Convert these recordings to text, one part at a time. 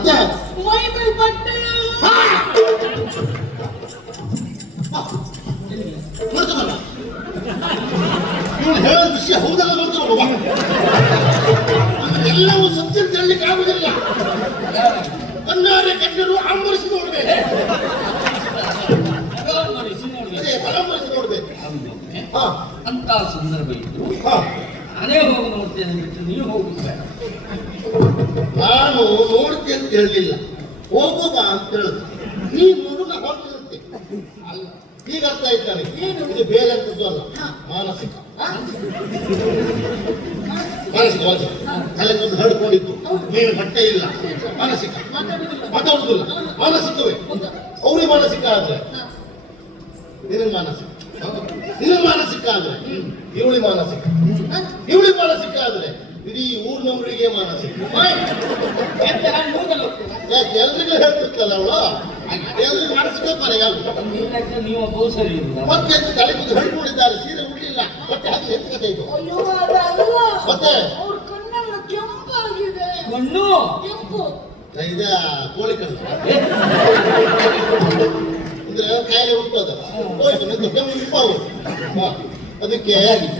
ಮತ್ತೆ ಬಟ್ಟೆ. ನೋಡ್ಕೊಂಬಲ್ಲ. ಇವ್ನು ಹೇಳೋ ವಿಷಯ ಹೌದಲ್ಲ ನೋಡ್ಕೊಂಡು ಬಾ ಎಲ್ಲವೂ ಸತ್ಯ ಅಂತ ಹೇಳಲಿಕ್ಕೆ ಆಗುದಿಲ್ಲ. ಕಣ್ಣಾರೆ ಕಣ್ಣರು ಆಂಬರಿಸಿ ನೋಡ್ಬೇಕು. ನೋಡಿ ಅದೇ ಪರಾಮರಿಸಿ ನೋಡ್ಬೇಕು. ಹಾ. ಅಂತ ಸಂದರ್ಭ ಇದ್ದು ಹಾ. ನಾನೇ ಹೋಗಿ ನೋಡ್ತೇನೆ ಬಿಟ್ಟು ನೀವು ಹೋಗುದಿಲ್ಲ ನಾನು ನೋಡ್ತಿ ಅಂತ ಹೇಳಲಿಲ್ಲ. ಹೋಗುವ ಅಂತ ಹೇಳಿದೆ ನೀನು ನೋಡು ನಾ ಹೋಗ್ತಿರುತ್ತೆ ಅಲ್ಲ ಈಗ ಅರ್ಥ ಏನು? ಇದು ಬೇರೆ ಅಂತದ್ದು ಅಲ್ಲ. ಮಾನಸಿಕ. ಮಾನಸಿಕ ತಲೆ ಒಂದು ಹರಡ್ಕೊಂಡಿತ್ತು. ನೀನು ಬಟ್ಟೆ ಇಲ್ಲ. ಮಾನಸಿಕ. ಮಾತಾಡುದಿಲ್ಲ ಮಾನಸಿಕವೇ. ಅವ್ರಿ ಮಾನಸಿಕ ಆದ್ರೆ. ನಿನಗೆ ಮಾನಸಿಕ. ನಿನಗೆ ಮಾನಸಿಕ ಆದ್ರೆ. ಇವಳಿ ಮಾನಸಿಕ. ಇವಳಿ ಮಾನಸಿಕ ಆದ್ರೆ ಇಡೀ ಊರಿನವರಿಗೆ ಮಾನಸ. ಯಾಕೆ ಎಲ್ರಿಗೂ ಹೇಳ್ತಿರ್ತಲ್ಲ ಅವಳು ಎಲ್ರಿಗೂ ನೀನಕ್ಕೆ ನೀವು ಒಬ್ಬ ಸರಿ ಇಲ್ಲ. ಮತ್ತೆ ತಲೆ ಕೂತು ಹಿಡ್ಕೊಂಡಿದ್ದಾರೆ ಸೀರೆ ಉಡ್ಲಿಲ್ಲ. ಮತ್ತೆ ಅದು ಎಂತ ಕತೆ ಇದು? ಮತ್ತೆ? ಕೆಂಪು. ಇದ ಕೋಳಿ ಕಣ್ಣು. ಅಂದ್ರೆ ಕಾಯಿಲೆ ಹುಟ್ಟೋದು. ಅದಕ್ಕೆ ಆಗೋದು.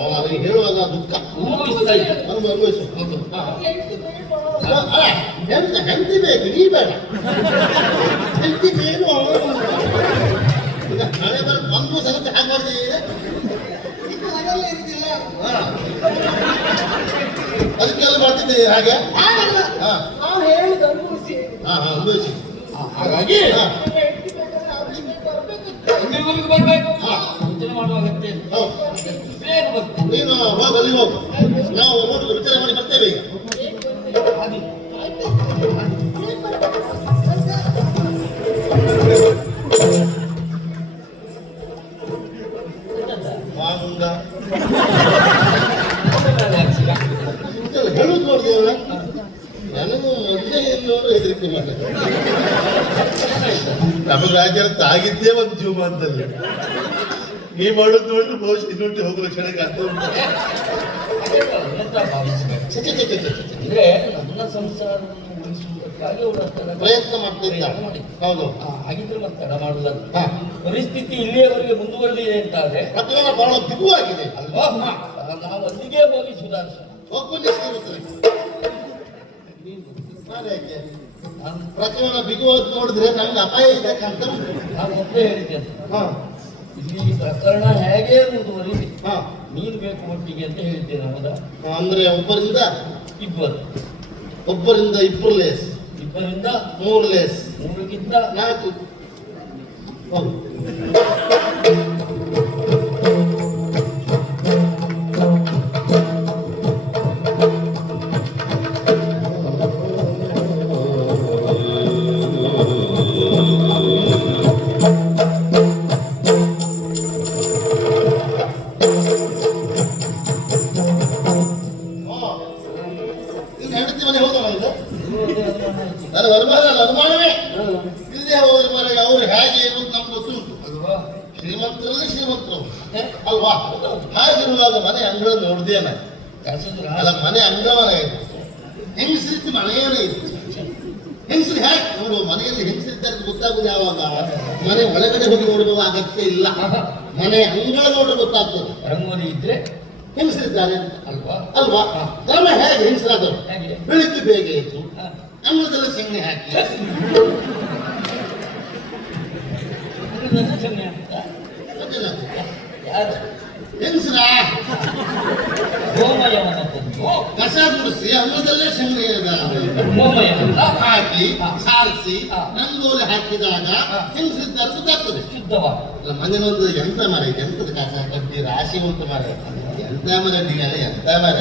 ಅವನಿಗೆ ಹೇಳುವಾಗ ದುಃಖ ಅನುಭವಿಸ್ತಾ ಇದ್ದೆ ಅನುಭವ ಅನುಭವಿಸು ಹಾ. ಹೆಂಡತಿ ಬೇಡ್ವಾ ಅಲ್ಲ, ಅಲ್ಲ, ಹೆಂಡ್ತಿ ಹೆಂಡ್ತಿ ಬೇಕು ನೀ ಬೇಡ ಹೆಂತಿ ಬೇನು ಹಳೆ ಬರ ಒಂದು ಹಾಗೆಲ್ಲ ಇರುದಿಲ್ಲ ಅದಕ್ಕೆಲ್ಲ ಮಾಡ್ತಿದ್ದೆ ಹಾಗೆ ಹಾಗಲ್ಲ ಹಾ ನಾವು ಹೇಳಿದ ಅನುಭವಿಸಿ ಹಾ ಹಾ ಅನುಭವಿಸಿ ಹಾಗಾಗಿ ನಿಮಗೆ ಬರ್ಬೇಕು. ಯೋಚನೆ ಮಾಡುವ ಅಗತ್ಯ ಇಲ್ಲ. ಹೌದು. ಬೇಗ ಬರ್ತೀನಿ. ನೀನು ಹೋಗು ಅಲ್ಲಿ ಹೋಗು. ನಾವು ತಾಗಿದ್ದೇ ಒಂದು ಜೀವಮಾನದಲ್ಲಿ ನೀ ಮಾಡೋದು ನೋಡಿದ್ರೆ ಬಹುಶಃ ಇನ್ನೊಂದು ಹೋಗೋ ಕ್ಷಣಕ್ಕೆ ಅಂತ. ಅಂದ್ರೆ ನನ್ನ ಸಂಸಾರವನ್ನು ಉಳಿಸುವುದಕ್ಕಾಗಿ ಅವರ ಪ್ರಯತ್ನ ಮಾಡ್ತಿದ್ದ ಪ್ರಯತ್ನ ಹೌದು. ಹಾಗಿದ್ರೆ ಮತ್ತೆ ತಡ ಪರಿಸ್ಥಿತಿ ಇಲ್ಲಿಯವರೆಗೆ ಮುಂದುವರೆದಿದೆ ಅಂತಾದ್ರೆ ಆದ್ರೆ ಬಹಳ ಬಿಗುವಾಗಿದೆ ಅಲ್ವಾ? ನಾವು ಅಲ್ಲಿಗೆ ಹೋಗಿ ಸುಧಾರಿಸೋಣ. ಹೋಗ್ಬೋದು? ನಾನು ಪ್ರಕರಣ ಬಿಗುವಾದ ನೋಡಿದ್ರೆ ನಮ್ಗೆ ಅಪಾಯ ಇದೆ ಅಂತ. ನಾನು ಮೊದಲೇ ಹೇಳಿದ್ದೇನೆ ಹಾ. ಇಲ್ಲಿ ಪ್ರಕರಣ ಹೇಗೆ ಮುಂದುವರಿಲಿ? ಹಾ. ನೀನು ಬೇಕು ಒಟ್ಟಿಗೆ ಅಂತ ಹೇಳಿದ್ದೇನೆ ಹೌದಾ ಅಂದ್ರೆ ಒಬ್ಬರಿಂದ ಇಬ್ಬರು. ಒಬ್ಬರಿಂದ ಇಬ್ಬರು ಲೇಸ್ ಇಬ್ಬರಿಂದ ಮೂರು ಲೇಸ್ ಮೂರಕ್ಕಿಂತ ನಾಲ್ಕು. ಹೋದ್ರೆ ಮರ ಅವ್ರು ಹೇಗೆ ಏನು ಅಂತ ನಮ್ಗೆ ಗೊತ್ತುಂಟು ಅಲ್ವಾ? ಶ್ರೀಮಂತರಲ್ಲಿ ಶ್ರೀಮಂತರು. ಅಲ್ವಾ? ಹಾಗಿರುವಾಗ ಮನೆ ಅಂಗಳ ನೋಡ್ದೇನ ಅಲ್ಲ ಮನೆ ಅಂಗಳವನ ಇದು. ಹೆಂಗಸರಿದ್ದು ಮನೆಯೇ ಇತ್ತು ಹೆಂಗಸರು ಹೇಗೆ? ನೋಡು ಮನೆಯಲ್ಲಿ ಹೆಂಗಸರಿದ್ದಾರೆ ಗೊತ್ತಾಗುದು ಯಾವಾಗ? ಮನೆ ಒಳಗಡೆ ಹೋಗಿ ನೋಡುವ ಅಗತ್ಯ ಇಲ್ಲ. ಮನೆ ಅಂಗಳ ನೋಡ್ರೆ ಗೊತ್ತಾಗ್ತದೆ. ರಂಗೋಲಿ ಇದ್ರೆ ಹೆಂಗಸರಿದ್ದಾರೆ ಅಂತ. ಅಲ್ವಾ? ಅಲ್ವಾ? ಕ್ರಮ ಹೇಗೆ ಹೆಂಗಸರಾದವರು? ಬೆಳಿತು ಬೆಳಿಗ್ಗೆ ಬೇಗ ಇತ್ತು. ಅಂಗಳದಲ್ಲಿ ಸೆಗಣಿ ಹಾಕಿ. ಅಂತ ಯಾರು ಕಸ ಗುಡಿಸಿ ಅನ್ನದಲ್ಲೇ ಶಿವನಿಗೆ ಹೋಮಯ ಹಾಕಿ. ಸಾರಿಸಿ. ರಂಗೋಲಿ ಹಾಕಿದಾಗ ಹಾ. ತರ್ತದೆ ಶುದ್ಧವಾದ ಅಲ್ಲ, ಮನೆಯಲ್ಲೊಂದು ಎಂತ ಮರ ಎಂತದ ಕಸ ಕಡ್ಡಿ ರಾಶಿ ಉಂಟು ಮರ ಎಂತ ಮರ ಇದೆಯಲ್ಲ ಎಂತ ಮರ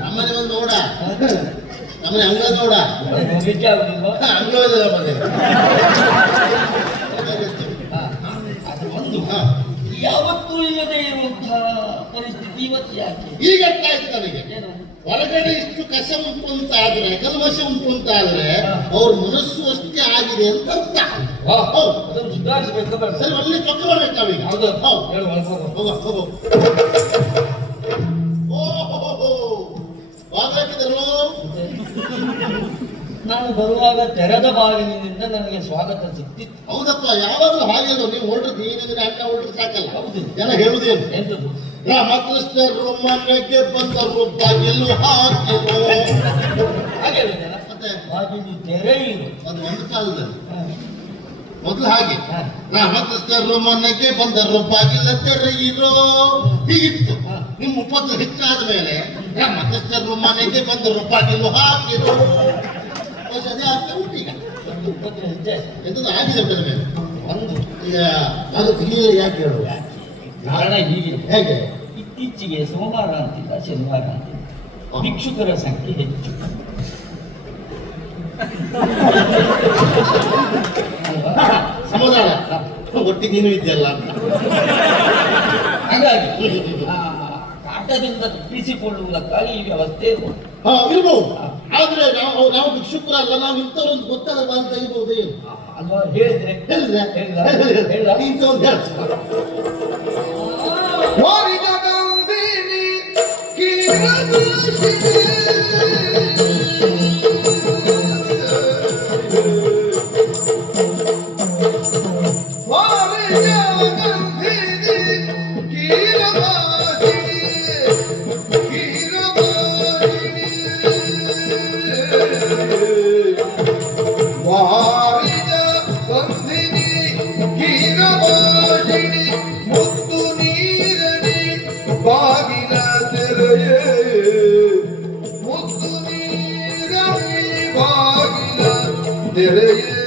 ನಮ್ಮನೆ ಒಂದು ನೋಡ ನಮ್ಮನೆ ಅಂಗ ನೋಡ. ಹಾ, ಅದು. ಯಾವತ್ತೂ ಇಲ್ಲದೆ ಇರುವಂತಹ ಪರಿಸ್ಥಿತಿ ಇವತ್ತು ಯಾಕೆ? ಈಗ ಅರ್ಥ ಆಯ್ತು ನನಗೆ ಹೊರಗಡೆ ಇಷ್ಟು ಕಸ ಉಂಟು ಅಂತ ಆದ್ರೆ ಕಲ್ಮಶ ಉಂಟು ಅಂತ ಆದ್ರೆ ಅವ್ರ ಮನಸ್ಸು ಅಷ್ಟೇ ಆಗಿದೆ ಅಂತ ಅರ್ಥ ಸುಧಾರಿಸಬೇಕು? ಸರಿ ಒಳ್ಳೆ ಚೊಕ್ಕ ಮಾಡ್ಬೇಕು ನಾವೀಗ. ಹೌದು. ಹೌದು. ಹೇಳಿ ಒಳಗೆ ಹೋಗೋ ನಾನು ಬರುವಾಗ ತೆರೆದ ಬಾಗಿಲಿನಿಂದ ನನಗೆ ಸ್ವಾಗತ ಸಿಕ್ತಿತ್ತು. ಹೌದಪ್ಪ ಯಾವಾಗಲೂ ಹಾಗೆ ಅದು ನೀವು ಹೊರಡ್ರಿ ನೀನಿದ್ರೆ ಅಣ್ಣ ಹೊರಡ್ರಿ ಸಾಕಲ್ಲ. ಹೌದು. ಜನ ಹೇಳುದೇನು ಎಂತದ್ದು ರಾಮಕೃಷ್ಣರು ಮನೆಗೆ ಬಂದರು ಬಾಗಿಲು ಹಾಕಿದ್ರು. ಹಾಗೆ? ಮತ್ತೆ? ಬಾಗಿಲು ತೆರೆಯಿರು ಅದು ಒಂದು ಕಾಲದಲ್ಲಿ. ಮೊದಲು ಹಾಗೆ. ರಾಮಕೃಷ್ಣರು ಮನೆಗೆ ಬಂದರು ಬಾಗಿಲ ಇರೋ. ಹೀಗಿತ್ತು. ನಿಮ್ಮ ಉಪದ್ರ ಹೆಚ್ಚಾದ ಮೇಲೆ ರಾಮಕೃಷ್ಣರು ಮನೆಗೆ ಬಂದರು ಬಾಗಿಲು ಹಾಕಿರೋ ಅದೇ ಆಗ್ತಾ ಉಂಟು ಈಗ. ಎಂತದ್ದು ಆಗಿದೆ ಮೇಲೆ. ಒಂದು ಈಗ ಅದು ಯಾಕೆ ಹೇಳುವ ಕಾರಣ ಹೀಗೆ ಹೇಗೆ? ಇತ್ತೀಚೆಗೆ ಸೋಮವಾರ ಅಂತಿಲ್ಲ ಶನಿವಾರ ಅಂತಿಲ್ಲ. ಭಿಕ್ಷುಕರ ಸಂಖ್ಯೆ ಹೆಚ್ಚು. ಸಮುದಾಯ. ಸಮಾಧಾನ ಒಟ್ಟಿಗೆ ನೀನು ಇದೆಯಲ್ಲ ಅಂತ. ಹಾಗಾಗಿ ಆ, ಕಾಟದಿಂದ ತಪ್ಪಿಸಿಕೊಳ್ಳುವುದಕ್ಕಾಗಿ ಈ ವ್ಯವಸ್ಥೆ ಇರಬಹುದು ಹಾ ಇರಬಹುದು ಆದ್ರೆ ನಾವು ನಾವು ಭಿಕ್ಷುಕರಲ್ಲ ನಾವು ಇಂಥವ್ರು ಅಂತ ಗೊತ್ತಾಗಲ್ಲ ಅಂತ ಇರ್ಬೋದು ಏನು ಅಲ್ವಾ? ಹೇಳಿದ್ರೆ? ಹೇಳಿದ್ರೆ? ಹೇಳಿದ್ರೆ? ಹೇಳಿದ ಇಂಥವ್ರು ಹೇಳ. ಮುತ್ತು ನೀರನಿ ಬಾಗಿಲ ತೆರೆಯೇ